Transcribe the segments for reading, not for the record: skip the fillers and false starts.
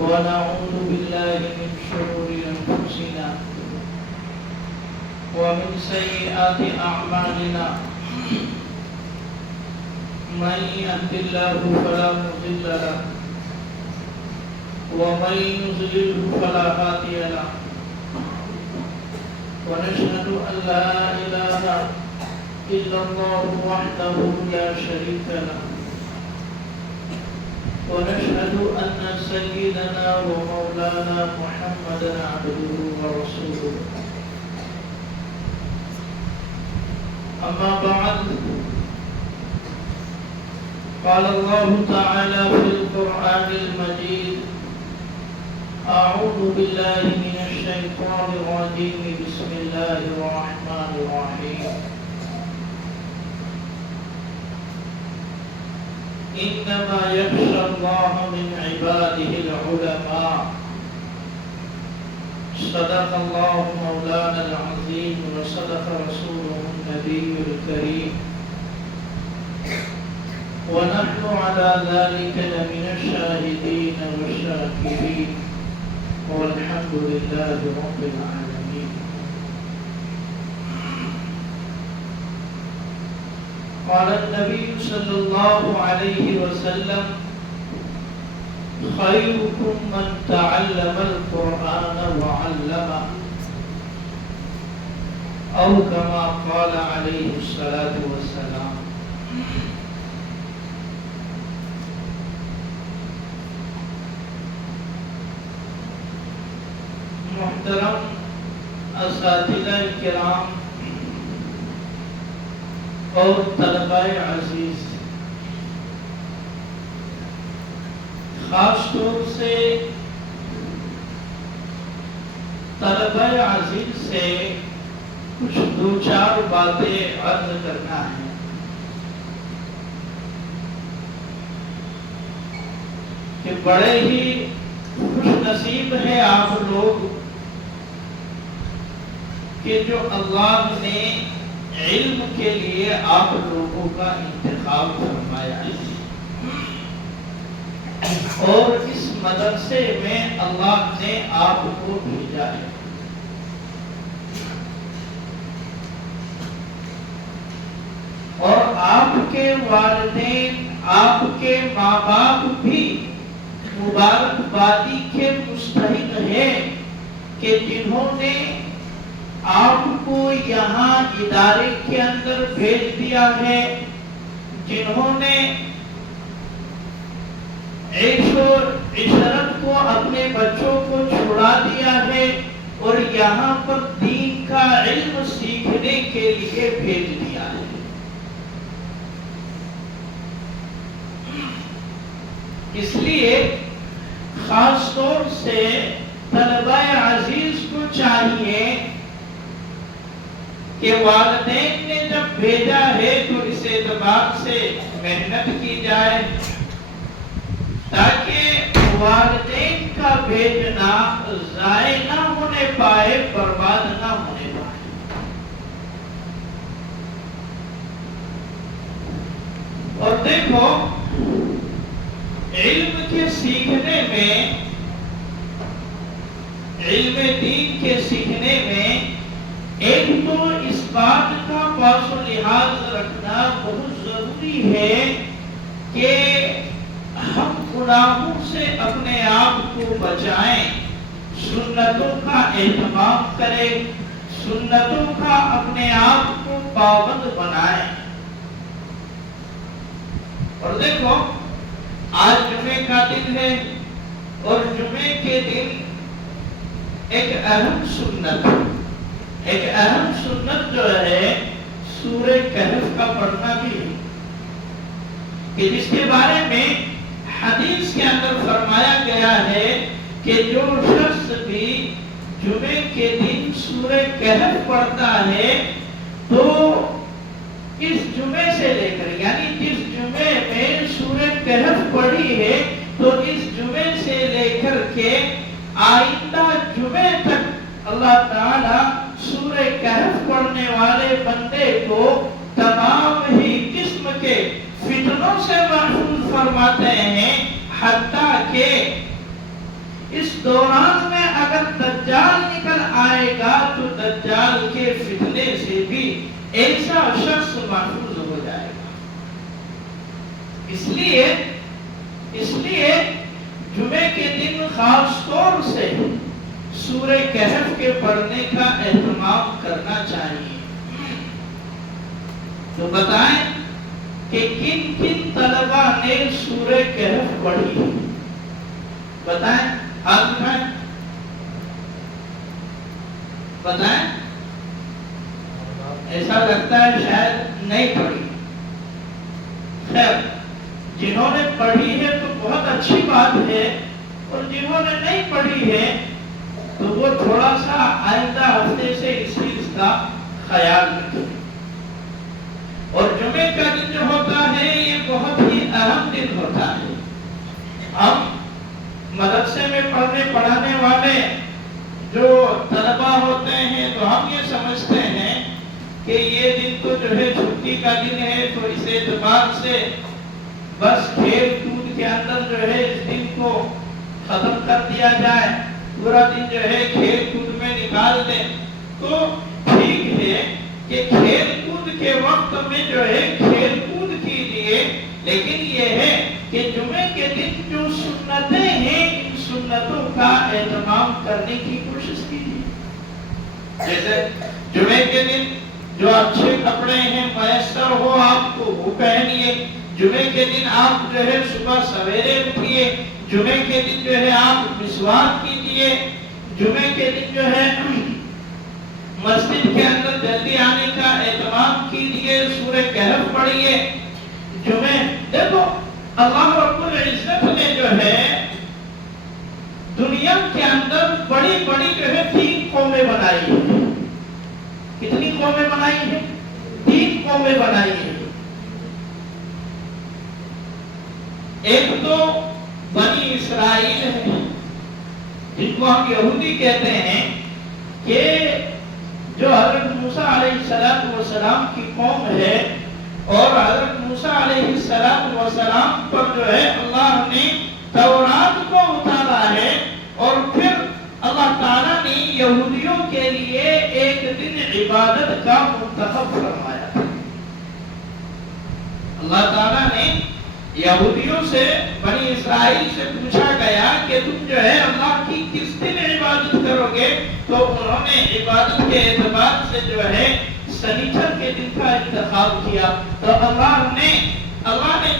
ونعوذ بالله من شرور أنفسنا ومن سيئات أعمالنا من يهد الله فلا مضل له ومن يضلل فلا هادي له ونشهد أن لا إله إلا الله وحده لا شريك له ونشهد أن سيدنا ومولانا محمدا عبده ورسوله أما بعد قال الله تعالى في القرآن المجيد أعوذ بالله من الشيطان الرجيم بسم الله الرحمن الرحيم إنما يخشى الله من عباده العلماء صدق الله مولانا العظيم وصدق رسوله النبي الكريم ونحن على ذلك لمن الشاهدين والشاكرين والحمد لله رب العالمين. قال النبي صلى الله عليه وسلم خيركم من تعلم القرآن وعلمه أو كما قال عليه الصلاة والسلام. محترم اساتذہ کرام اور طلباء عزیز، خاص طور سے طلباء عزیز سے کچھ دو چار باتیں عرض کرنا ہے. کہ بڑے ہی خوش نصیب ہیں آپ لوگ کہ جو اللہ نے علم کے لیے آپ لوگوں کا انتخاب فرمایا ہے اور اس مدرسے میں اللہ نے آپ کو بھیجا ہے. اور آپ کے والدین، آپ کے ماں باپ بھی مبارکبادی کے مستحق ہیں کہ جنہوں نے آپ کو یہاں ادارے کے اندر بھیج دیا ہے، جنہوں نے عیش و عشرت کو اپنے بچوں کو چھڑا دیا ہے اور یہاں پر دین کا علم سیکھنے کے لیے بھیج دیا ہے. اس لیے خاص طور سے طلباء عزیز کو چاہیے کہ والدین نے جب بھیجا ہے تو اس اعتبار سے محنت کی جائے تاکہ والدین کا بھیجنا ضائع نہ ہونے پائے، برباد نہ ہونے پائے. اور دیکھو، علم کے سیکھنے میں، علم دین کے سیکھنے میں ایک تو اس بات کا پاس و لحاظ رکھنا بہت ضروری ہے کہ ہم گناہوں سے اپنے آپ کو بچائیں، سنتوں کا اہتمام کریں، سنتوں کا اپنے آپ کو پابند بنائیں. اور دیکھو، آج جمعے کا دن ہے اور جمعے کے دن ایک اہم سنت جو ہے سورہ کہف کا پڑھنا بھی ہے کہ جس کے بارے میں حدیث کے اندر فرمایا گیا ہے کہ جو شخص بھی جمعے کے دن سورہ کہف پڑھتا ہے تو اس جمعے سے لے کر، یعنی جس جمعے میں سورہ کہف پڑھی ہے تو اس جمعے سے لے کر کے آئندہ جمعے تک اللہ تعالی سورہ کہف پڑھنے والے بندے کو تمام ہی قسم کے فتنوں سے محفوظ فرماتے ہیں، حتیٰ کہ اس دوران میں اگر دجال نکل آئے گا تو دجال کے فتنے سے بھی ایسا شخص محفوظ ہو جائے گا۔ اس لیے جمعے کے دن خاص طور سے سورہ کہف کے پڑھنے کا اہتمام کرنا چاہیے۔ تو بتائیں کہ کن کن طلبہ نے سورہ کہف پڑھی؟ بتائیں، ہاتھ اٹھائیں، بتائیں۔ ایسا لگتا ہے شاید نہیں پڑھی۔ خیر، جنہوں نے پڑھی ہے تو بہت اچھی بات ہے، اور جنہوں نے نہیں پڑھی ہے تو وہ تھوڑا سا آئندہ ہفتے سے اس چیز کا خیال رکھیں۔ اور جمعے کا دن جو ہوتا ہے یہ بہت ہی اہم دن ہوتا ہے۔ ہم مدرسے میں پڑھانے والے جو طلبہ ہوتے ہیں تو ہم یہ سمجھتے ہیں کہ یہ دن تو جو ہے چھٹی کا دن ہے، تو اس اعتبار سے بس کھیل کود کے اندر جو ہے اس دن کو ختم کر دیا جائے، پورا دن جو ہے کھیل کود میں نکال دیں۔ تو ٹھیک ہے کہ کھیل کود کے وقت میں جو ہے کھیل کود کیجیے، لیکن یہ ہے کہ جمعے کے دن جو سنتیں ہیں ان سنتوں کا اہتمام کرنے کی کوشش کیجیے۔ جیسے جمعے کے دن جو اچھے کپڑے ہیں میسر ہو آپ کو وہ پہنیے، جمعے کے دن آپ جو ہے صبح سویرے اٹھیے، جمعے کے دن جو ہے آپ مسواک کیجیے، جمعے کے دن جو ہے مسجد کے اندر جلدی آنے کا اہتمام کیجیے، سورہ کہف پڑھیے۔ جمعے دیکھو اللہ رب العزت نے جو ہے دنیا کے اندر بڑی بڑی جو ہے 3 قومیں بنائی ہیں۔ کتنی قومیں بنائی ہیں؟ 3 قومیں بنائی ہیں۔ ایک تو بنی اسرائیل ہے، جن کو ہم یہودی کہتے ہیں، کہ جو حضرت موسیٰ علیہ السلام کی قوم ہے، اور حضرت موسیٰ علیہ السلام پر جو ہے اللہ نے تورات کو اتارا ہے، اور پھر اللہ تعالیٰ نے یہودیوں کے لیے ایک دن عبادت کا منتخب فرمایا۔ اللہ تعالیٰ نے یہودیوں سے، بنی اسرائیل سے پوچھا گیا کہ تم جو ہے اللہ کی کس دن عبادت کرو گے؟ تو انہوں نے عبادت کے اعتبار سے جو ہے سنیچر کے دن کا انتخاب کیا، تو اللہ نے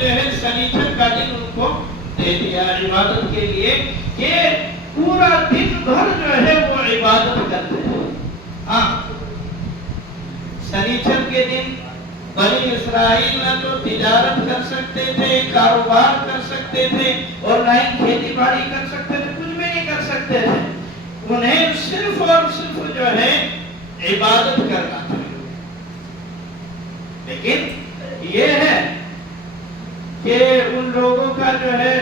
جو ہے سنیچر کا دن ان کو دے دیا عبادت کے لیے، کہ پورا دن بھر جو ہے وہ عبادت کرتے ہیں۔ ہاں، سنیچر کے دن بنی اسرائیل نہ تو تجارت کر سکتے تھے، کاروبار کر سکتے تھے، اور نہ ہی کھیتی باڑی کر سکتے تھے، کچھ بھی نہیں کر سکتے تھے۔ انہیں صرف اور صرف جو ہے عبادت کرنا تھا۔ لیکن یہ ہے کہ ان لوگوں کا جو ہے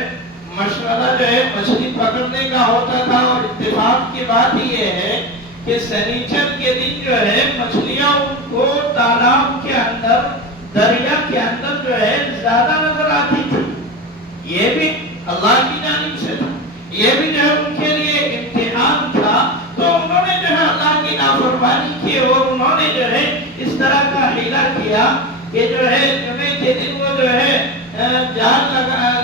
مشورہ جو ہے مچھلی پکڑنے کا ہوتا تھا، اور اتفاق کی بات یہ ہے کہ سنیچر کے دن جو ہے مچھلیاں ان کو تالاب کے اندر، دریا کے اندر جو ہے زیادہ نظر آتی تھی۔ یہ بھی اللہ کی جانب سے تھا، یہ بھی جو ہے ان کے لیے امتحان تھا۔ تو انہوں نے جو ہے اللہ کی نافرمانی کی، اور انہوں نے جو ہے اس طرح کا حیلہ کیا کہ جو ہے جمعے کے دن وہ جو ہے جال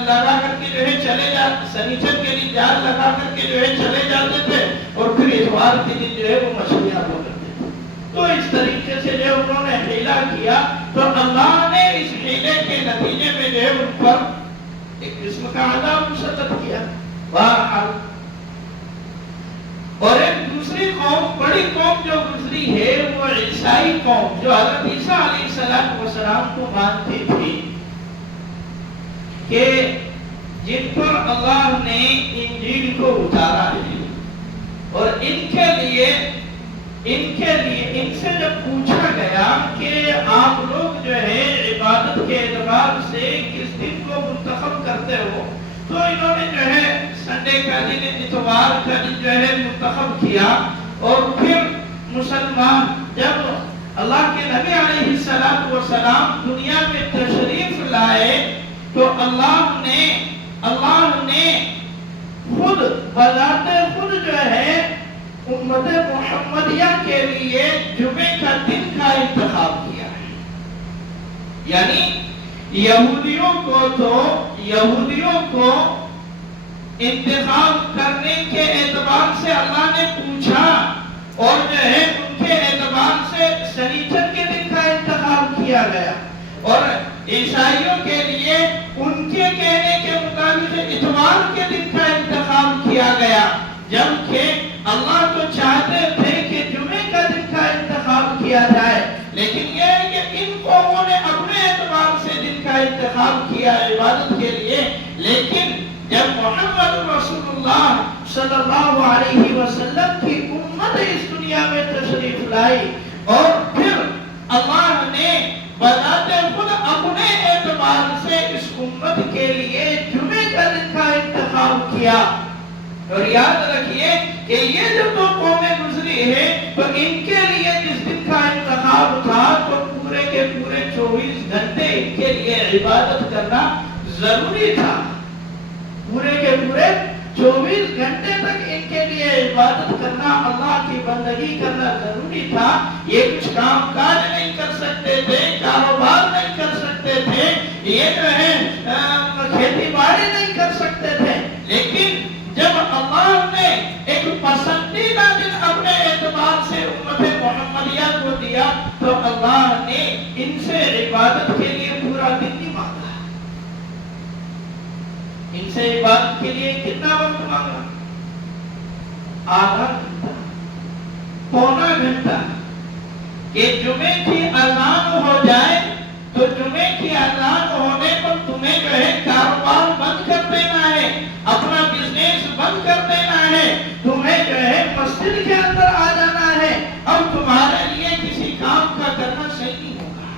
لگا کر کے جو ہے چلے جاتے، سنیچر کے دن جال لگا کر کے جو ہے چلے جاتے تھے، اور پھر اتوار کے دن جو ہے وہ مچھلیاں پکڑتے تھے۔ تو اس طریقے سے جو انہوں نے حیلہ کیا، تو اللہ نے اس حیلے کے نتیجے میں جو ہے ان پر ایک قسم کا عذاب مسلط کیا۔ بہرحال، اور ایک دوسری قوم، بڑی قوم جو گزری ہے وہ عیسائی قوم، جو حضرت عیسیٰ علیہ السلام کو مانتی تھی، کہ جن پر اللہ نے انجیل کو اتارا ہے، اور ان سے جب پوچھا گیا کہ آپ لوگ جو ہے عبادت کے اعتبار سے کس دن کو منتخب کرتے ہو، تو انہوں نے جو ہے سنڈے کا دن، اتوار کا دن جو ہے منتخب کیا۔ اور پھر مسلمان جب اللہ کے نبی علیہ السلام دنیا میں تشریف لائے، تو اللہ نے خود بذات خود جو ہے امت محمدیہ کے لیے جمعے کا دن کا انتخاب کیا ہے. یعنی یہودیوں کو انتخاب کرنے کے اعتبار سے اللہ نے پوچھا اور جو ہے ان کے اعتبار سے شنیچر کے دن کا انتخاب کیا گیا, اور عیسائیوں کے لیے ان کے کہنے کے مطابق اتوار کے دن کا انتخاب کیا گیا, جبکہ اللہ تو چاہتے تھے کہ جمعے کا دن کا انتخاب کیا جائے, لیکن یہ ہے کہ ان قوموں نے اپنے اعتبار سے دن کا انتخاب کیا عبادت کے لیے. لیکن جب محمد رسول اللہ صلی اللہ علیہ وسلم کی امت اس دنیا میں تشریف لائی اور پھر اللہ نے بذات خود اپنے اعتبار سے اس امت کے لیے جمعے کا دن کا انتخاب کیا. اور یاد رکھیے کہ یہ جو دو قومیں گزری ہیں تو ان کے لیے جس دن کا انتخاب تھا تو پورے کے پورے 24 گھنٹے ان کے لیے عبادت کرنا ضروری تھا. پورے کے پورے 24 گھنٹے تک ان کے لیے عبادت کرنا, اللہ کی بندگی کرنا ضروری تھا. یہ کچھ کام کاج نہیں کر سکتے تھے, کاروبار نہیں کر سکتے تھے, یہ جو ہے کھیتی باڑی نہیں کر سکتے تھے. لیکن جب اللہ نے ایک پسندیدہ دن اپنے اعتبار سے امت محمدیہ کو دیا تو اللہ نے ان سے عبادت کے لیے پورا دن نہیں مانگا. ان سے عبادت کے لیے کتنا وقت مانگا؟ آدھا گھنٹہ, پونا گھنٹہ. کہ جمعے کی اذان ہو جائے تو جمعے کی اذان ہونے پر تمہیں جو ہے کاروبار بند کر دینا ہے, اپنا بزنس بند کر دینا ہے, تمہیں جو ہے مسجد کے اندر آ جانا ہے. اب تمہارے لیے کسی کام کا کرنا صحیح نہیں ہوگا.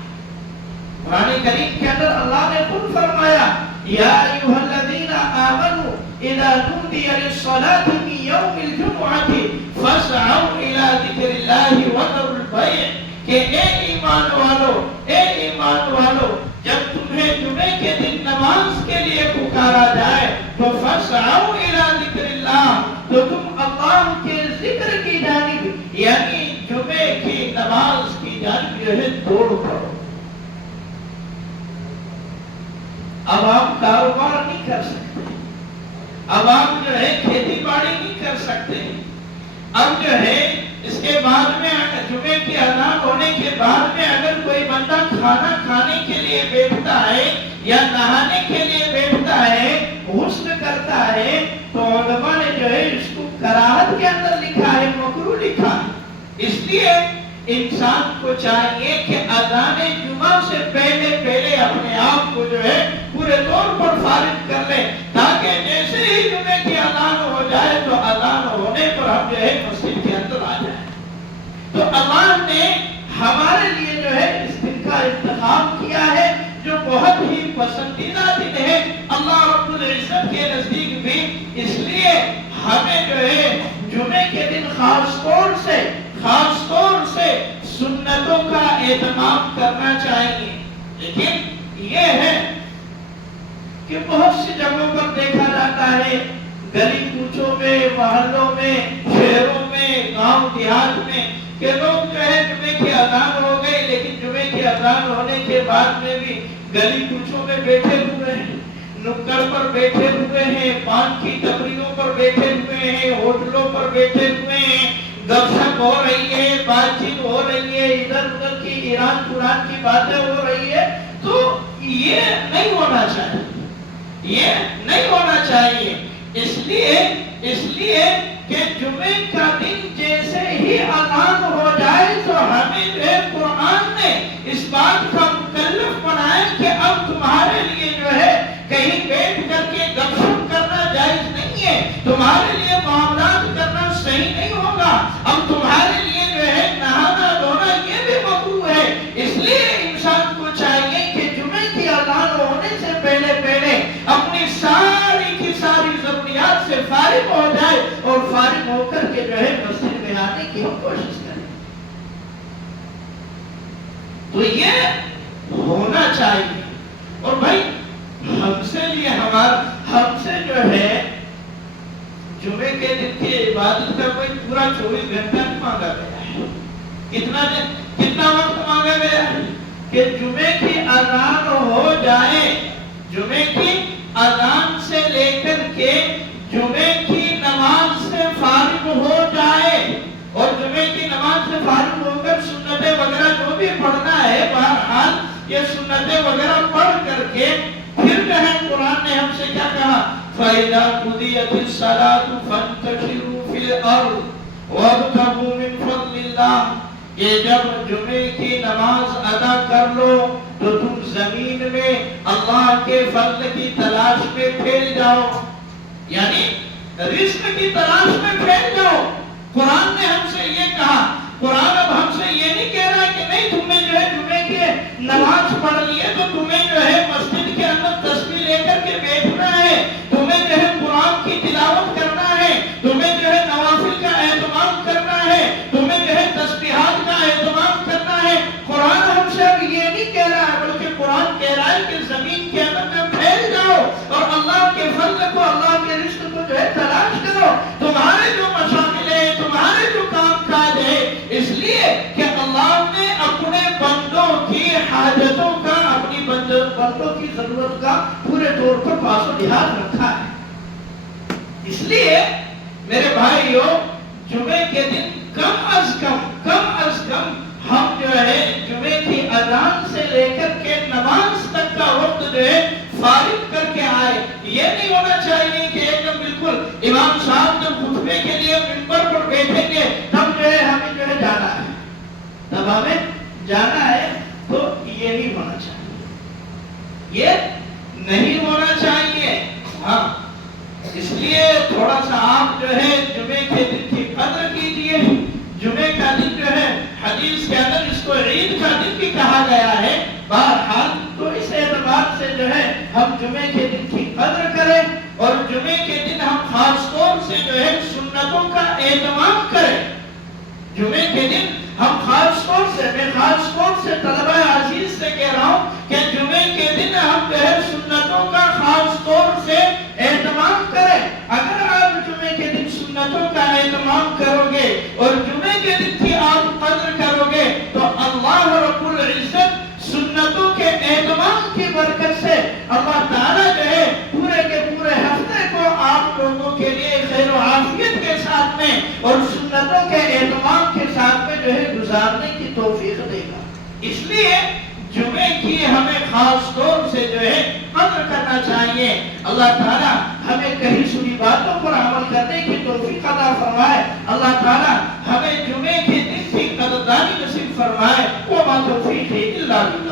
قرآن کریم کے اندر اللہ نے خود فرمایا یا ایھا الذین آمنوا اذا نودی للصلاة من یوم الجمعة فاسعوا الی ذکر اللہ وذروا البیع. کہ اے ایمان والو جب تمہیں جمعے کے دن نماز کے لیے پکارا جائے تو فاسعوا الی ذکر اللہ, تو تم اللہ کے ذکر کی جانب یعنی جمعے کی نماز کی جانب جو ہے دوڑ پڑو. اب آپ کاروبار نہیں کر سکتے, اب آپ جو ہے کھیتی باڑی نہیں کر سکتے. اب جو ہے اس کے بعد میں جمعے کی اذان ہونے کے بعد میں اگر کوئی بندہ کھانا کھانے کے لیے بیٹھتا ہے یا نہانے کے لیے بیٹھتا ہے, غسل کرتا ہے, تو علماء نے جو ہے اس کو کراہت کے اندر لکھا ہے, مکروہ لکھا ہے. اس لیے انسان کو چاہیے کہ اذان جمعہ سے پہلے اپنے آپ کو جو ہے پورے طور پر فارغ کر لے, تاکہ جیسے ہی جمعے کی اذان ہو جائے تو اذان ہونے پر ہم جو ہے مسجد کے اندر آ جائیں. تو اللہ نے ہمارے لیے جو ہے اس دن کا انتخاب کیا ہے جو بہت ہی پسندیدہ دن ہے اللہ رب العزت کے نزدیک بھی. اس لیے ہمیں جو ہے جمعے کے دن خاص طور سے سنتوں کا اہتمام کرنا چاہیے. لیکن یہ ہے کہ بہت سی جگہوں پر دیکھا جاتا ہے, گلی کوچوں میں, محلوں میں, شہروں میں, گاؤں دیہات میں, کہ لوگ جو ہے جمعے کی اذان ہو گئی لیکن جمعے کی اذان ہونے کے بعد میں بھی گلی کوچوں میں بیٹھے ہوئے ہیں, نکڑ پر بیٹھے ہوئے ہیں, پان کی ٹپریوں پر بیٹھے ہوئے ہیں, ہوٹلوں پر بیٹھے ہوئے ہیں, گپ شپ ہو رہی ہے, بات چیت ہو رہی ہے, ادھر ادھر کی ایران قرآن کی باتیں ہو رہی ہے. تو یہ نہیں ہونا چاہیے, یہ نہیں ہونا چاہیے. اس لیے کہ جمعے کا دن جیسے ہی اذان ہو جائے تو ہمیں جو ہے قرآن نے اس بات کا مکلف بنایا کہ اب تمہارے لیے جو ہے کہیں بیٹھ کر کے گپ شپ کرنا جائز نہیں ہے, تمہارے لیے معاملات کرنا صحیح نہیں ہوگا. اب تمہارے لیے جو ہے نہانا دھونا یہ بھی مکروہ ہے. اس لیے انسان کو چاہیے کہ جمعے کی اذان ہونے سے پہلے اپنی ساری کی ساری ضروریات سے فارغ ہو جائے اور فارغ ہو کر کے جو ہے مسجد میں آنے کی ہم کوشش کریں. تو یہ ہونا چاہیے. اور بھائی ہم سے جو ہے جمعے کے دن کی عبادت کا کوئی پورا 24 گھنٹہ نہیں مانگا گیا ہے. کتنا وقت مانگا گیا ہے کہ جمعے کی اذان ہو جائے, جمعے کی اذان سے لے کر کے جمعے کی نماز سے فارغ ہو جائے, اور جمعے کی نماز سے فارغ ہو کر سنتیں وغیرہ جو بھی پڑھنا ہے, بہرحال یہ سنتیں وغیرہ پڑھ کر کے پھر جو ہے قرآن نے ہم سے کیا کہا, فَإِذَا قُضِيَتِ الصَّلَاةُ فَانْتَشِرُوا فِي الْأَرْضِ وَابْتَغُوا مِنْ فَضْلِ اللَّهِ. کہ جب جمعے کی نماز ادا کر لو تو تم زمین میں اللہ کے فضل کی تلاش میں پھیل جاؤ, یعنی رزق کی تلاش میں پھیل جاؤ. قرآن نے ہم سے یہ کہا. قرآن اب ہم سے یہ نہیں کہہ رہا کہ نہیں تم نے جو ہے جمعے کی نماز پڑھ لی ہے تو تمہیں جو ہے مسجد کے اندر تسبیح لے کر کے بیٹھنا ہے, تمہیں جو ہے قرآن کی تلاوت کرنا ہے, تمہیں جو ہے نوافل کا اہتمام کرنا ہے, تمہیں جو ہے تسبیحات کا اہتمام کرنا ہے. قرآن ہم سے اب یہ نہیں کہہ رہا ہے, بلکہ قرآن کہہ رہا ہے کہ زمین کے اندر میں پھیل جاؤ اور اللہ کے فضل کو, اللہ کے رزق کو جو ہے تلاش کرو. تمہارے جو مشاغل ہیں, تمہارے جو کام کاج ہے, اس لیے کہ اللہ نے اپنے بندوں کی حاجتوں کا, اپنی بندوں کی ضرورت کا پورے طور پر پاس و لحاظ رکھا ہے. اس لیے میرے بھائیو, جمعے کے دن کم از کم ہم جو ہے جمعے کی اذان سے لے کر کے نماز تک کا وقت جو ہے فارغ کر کے آئے. یہ نہیں ہونا چاہیے کہ ایک دم بالکل امام صاحب جب خطبے کے لیے منبر پر بیٹھیں گے تب جو ہے ہمیں جو ہے جانا ہے, تب ہمیں جانا ہے, تو یہ نہیں ہونا چاہیے, یہ نہیں ہونا چاہیے. ہاں, اس لیے تھوڑا سا آپ جو ہے جمعے کے دن کی قدر کیجئے. جمعے کا دن جو ہے حدیث کے اندر اس کو عید کا دن بھی کہا گیا ہے. بہرحال تو اس اعتبار سے جو ہے ہم جمعے کے دن کی قدر کریں, اور جمعے کے دن ہم خاص طور سے جو ہے سنتوں کا اہتمام کریں. جمعے کے دن ہم خاص طور سے, میں خاص طور سے طلبہ عزیز سے کہہ رہا ہوں کہ جمعے کے دن ہم جو ہے سنتوں کا خاص طور سے اہتمام کریں. اگر آپ جمعے کے دن سنتوں کا اہتمام کرو گے اور جمعے کے دن کی آپ قدر کرو گے تو اللہ رب العزت سنتوں کے اہتمام کی برکت سے اللہ تعالیٰ جو ہے پورے کے پورے ہفتے کو آپ لوگوں کے لیے خیر و عافیت کے ساتھ میں اور سنتوں کے اہتمام کے ساتھ میں جو ہے گزارنے کی توفیق دے گا. اس لیے جمعے کی ہمیں خاص طور سے جو ہے قدر کرنا چاہیے. اللہ تعالیٰ ہمیں کہیں سنی باتوں پر عمل کرنے کی توفیق عطا فرمائے. اللہ تعالیٰ ہمیں جمعے کے دن کی قدردانی نصیب فرمائے. وما توفیقی الا باللہ.